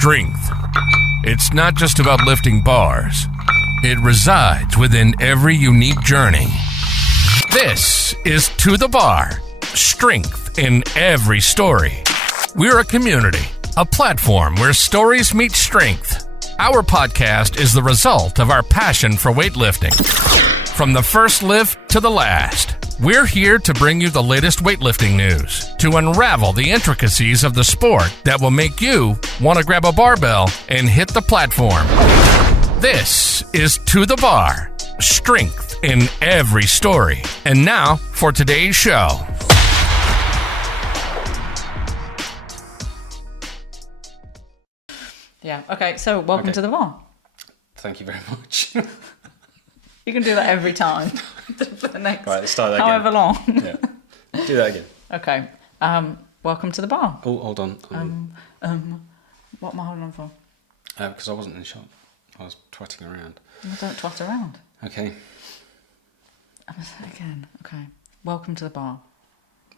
strength. It's not just about lifting bars. It resides within every unique journey. This is To The Bar, strength in every story. We're a community, a platform where stories meet strength. Our podcast is the result of our passion for weightlifting. From the first lift to the last, we're here to bring you the latest weightlifting news, to unravel the intricacies of the sport that will make you want to grab a barbell and hit the platform. This is To The Bar, strength in every story. And now for today's show. Yeah, okay, so welcome to the bar. Thank you very much. You can do that every time for the next Right, let's start that however again. long. Yeah. Do that again. Okay, welcome to the bar. Oh, hold on. What am I holding on for? Because I wasn't in shot. I was twatting around. I don't twat around. Okay. I'm gonna say it again. Okay, welcome to the bar.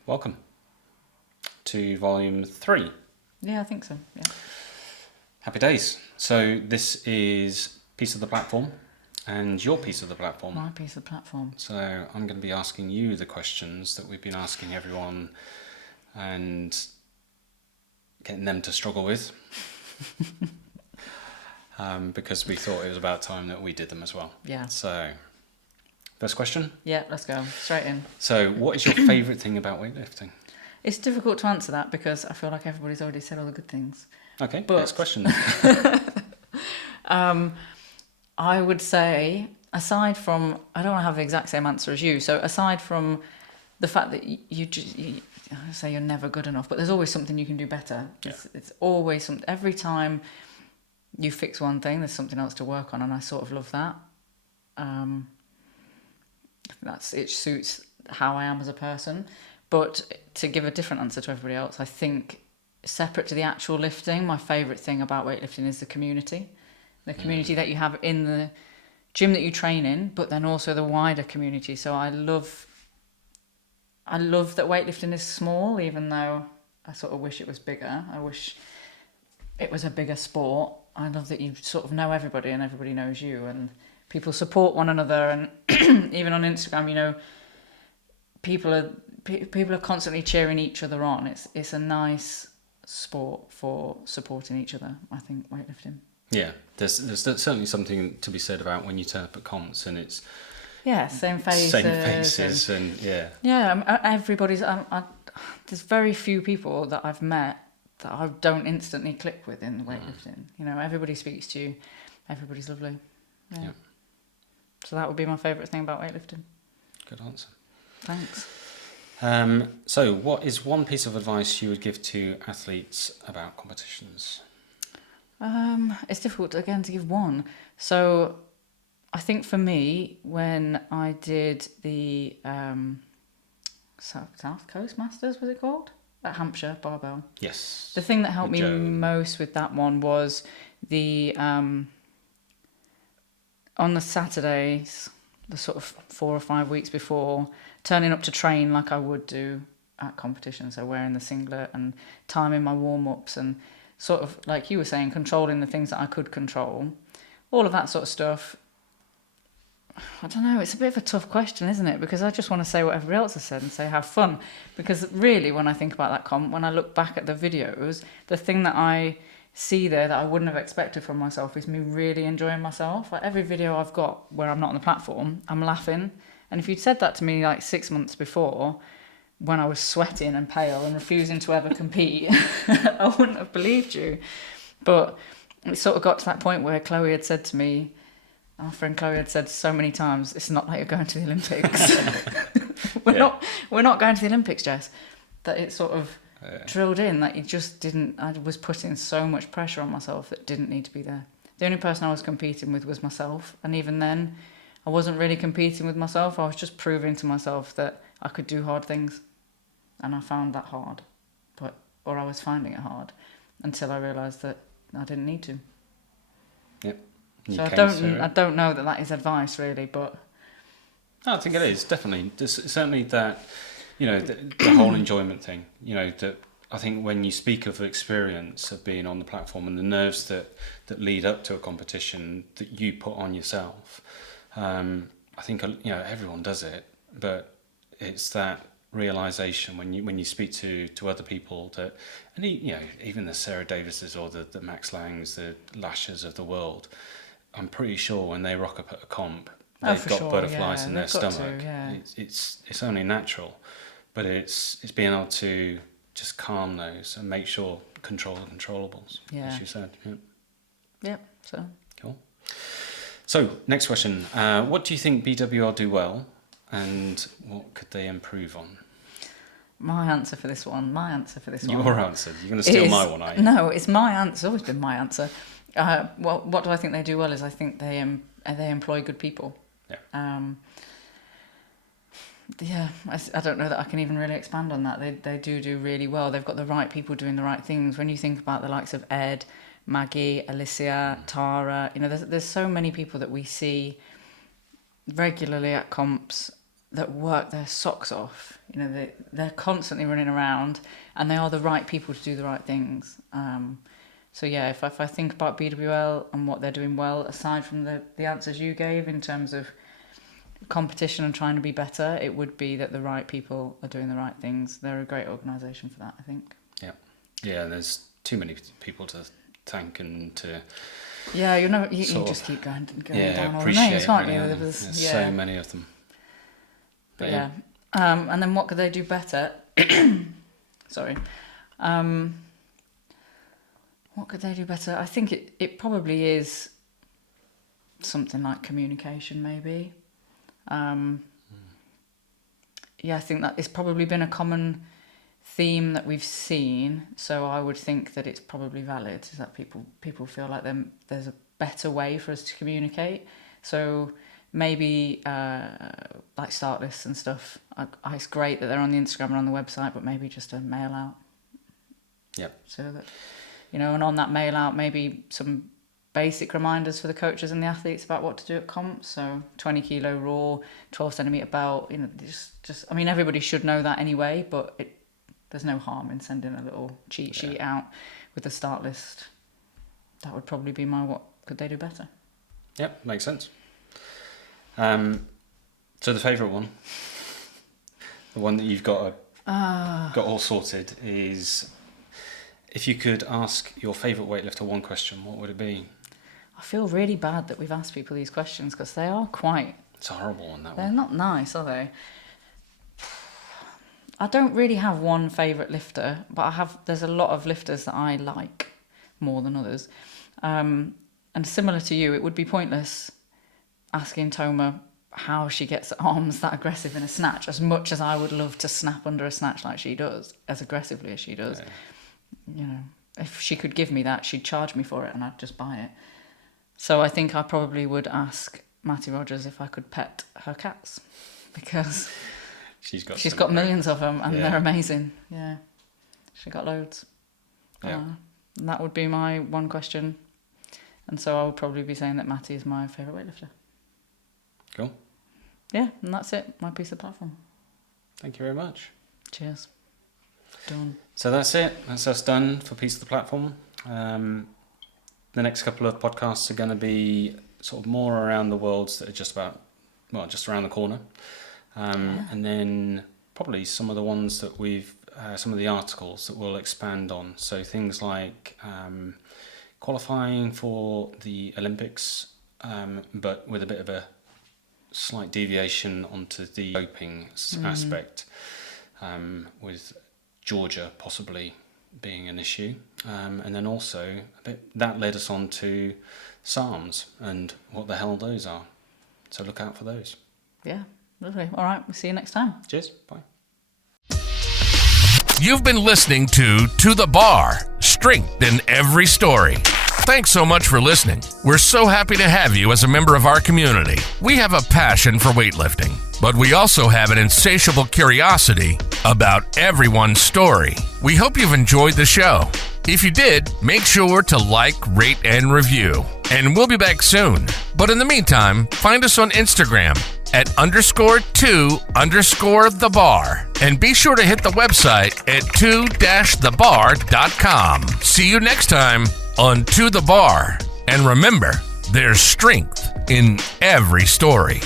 Welcome to volume 3. Yeah, I think so, yeah. Happy days. So this is piece of the platform and your piece of the platform. My piece of the platform. So I'm going to be asking you the questions that we've been asking everyone and getting them to struggle with. Because we thought it was about time that we did them as well. Yeah. So, first question? Yeah, let's go. Straight in. So, what is your favourite thing about weightlifting? It's difficult to answer that because I feel like everybody's already said all the good things. Okay, But next question. I would say, aside from, I don't want to have the exact same answer as you, so aside from the fact that I say you're never good enough, but there's always something you can do better. Yeah. It's always something. Every time you fix one thing, there's something else to work on, and I sort of love that. It suits how I am as a person. But to give a different answer to everybody else, I think separate to the actual lifting, my favourite thing about weightlifting is the community. The community that you have in the gym that you train in, but then also the wider community. So I love that weightlifting is small, even though I sort of wish it was bigger. I wish it was a bigger sport. I love that you sort of know everybody and everybody knows you, and people support one another. And even on Instagram, you know, people are constantly cheering each other on. It's a nice sport for supporting each other, I think, weightlifting. Yeah, there's certainly something to be said about when you turn up at comps and it's same faces and everybody's. There's very few people that I've met that I don't instantly click with in weightlifting. You know, everybody speaks to you, everybody's lovely. Yeah. So that would be my favourite thing about weightlifting. Good answer. Thanks. So what is one piece of advice you would give to athletes about competitions? It's difficult, again, to give one. So I think for me, when I did the South Coast Masters, was it called? At Hampshire, barbell. Yes. The thing that helped me Joan. most with that one was the on the Saturdays, the sort of 4 or 5 weeks before, turning up to train like I would do at competitions. So wearing the singlet and timing my warm-ups and sort of, like you were saying, controlling the things that I could control. All of that sort of stuff. I don't know, it's a bit of a tough question, isn't it? Because I just want to say what everybody else has said and say have fun. Because really, when I think about that comp, when I look back at the videos, the thing that I see there that I wouldn't have expected from myself is me really enjoying myself. Like every video I've got where I'm not on the platform, I'm laughing. And if you'd said that to me like 6 months before, when I was sweating and pale and refusing to ever compete, I wouldn't have believed you. But it sort of got to that point where Chloe had said to me, our friend Chloe had said so many times, it's not like you're going to the Olympics. We're not going to the Olympics, Jess. That it sort of drilled in that you just didn't. I was putting so much pressure on myself that didn't need to be there. The only person I was competing with was myself, and even then, I wasn't really competing with myself. I was just proving to myself that I could do hard things, and I found that hard, or I was finding it hard, until I realised that I didn't need to. Yep. So I don't know that is advice really, but I think it is definitely. There's certainly that, you know, the whole enjoyment thing. You know, that I think when you speak of the experience of being on the platform and the nerves that lead up to a competition that you put on yourself, I think everyone does it, but it's that realization when you speak to other people that, and even the Sarah Davises or the Max Langs, the Lashers of the world, I'm pretty sure when they rock up at a comp, they've got butterflies in their stomach. It's only natural, but it's being able to just calm those and make sure control the controllables, as you said. So cool. So next question, what do you think BWL do well and what could they improve on? My answer for this one. Your answer. You're going to steal my one, are you? No, it's my answer. It's always been my answer. Well, what do I think they do well is I think they employ good people. Yeah. I don't know that I can even really expand on that. They do really well. They've got the right people doing the right things. When you think about the likes of Ed, Maggie, Alicia, Tara, there's so many people that we see regularly at comps that work their socks off. They're constantly running around, and they are the right people to do the right things. So yeah, if I think about BWL and what they're doing well, aside from the answers you gave in terms of competition and trying to be better, it would be that the right people are doing the right things. They're a great organisation for that, I think. Yeah, there's too many people to thank and to... Yeah, you just keep going down all the names, can't you? There's so many of them. But yeah. And then what could they do better? Sorry. What could they do better? I think it probably is something like communication, maybe. Yeah, I think that it's probably been a common theme that we've seen. So I would think that it's probably valid, is that people feel like there's a better way for us to communicate. So maybe like start lists and stuff. It's great that they're on the Instagram and on the website, but maybe just a mail out. Yep. So that, and on that mail out, maybe some basic reminders for the coaches and the athletes about what to do at comps. So 20 kilo raw, 12 centimeter belt, just I mean, everybody should know that anyway, but there's no harm in sending a little cheat sheet out with the start list. That would probably be my what could they do better. Yep, makes sense. So the favourite one, the one that you've got all sorted, is if you could ask your favourite weightlifter one question, what would it be? I feel really bad that we've asked people these questions because they are quite... It's a horrible one, that one. They're not nice, are they? I don't really have one favourite lifter, but there's a lot of lifters that I like more than others. And similar to you, it would be pointless asking Toma how she gets arms that aggressive in a snatch, as much as I would love to snap under a snatch like she does, as aggressively as she does. Yeah. If she could give me that, she'd charge me for it and I'd just buy it. So I think I probably would ask Matty Rogers if I could pet her cats, because she's got millions of them and they're amazing. Yeah, she got loads. And that would be my one question. And so I would probably be saying that Matty is my favourite weightlifter. Cool. Yeah, and that's it. My piece of platform. Thank you very much. Cheers. Done. So that's it. That's us done for Piece of the Platform. The next couple of podcasts are going to be sort of more around the worlds that are just around the corner. And then probably some of the ones that some of the articles that we'll expand on. So things like qualifying for the Olympics, but with a bit of a slight deviation onto the doping aspect, with Georgia possibly being an issue, and then also that led us on to SARMs and what the hell those are. So look out for those. Yeah, lovely. All right, we'll see you next time. Cheers. Bye. You've been listening to the Bar, strength in every story. Thanks so much for listening. We're so happy to have you as a member of our community. We have a passion for weightlifting, but we also have an insatiable curiosity about everyone's story. We hope you've enjoyed the show. If you did, make sure to like, rate, and review. And we'll be back soon. But in the meantime, find us on Instagram at _2_the_bar. And be sure to hit the website at 2-thebar.com. See you next time on To The Bar. And remember, there's strength in every story.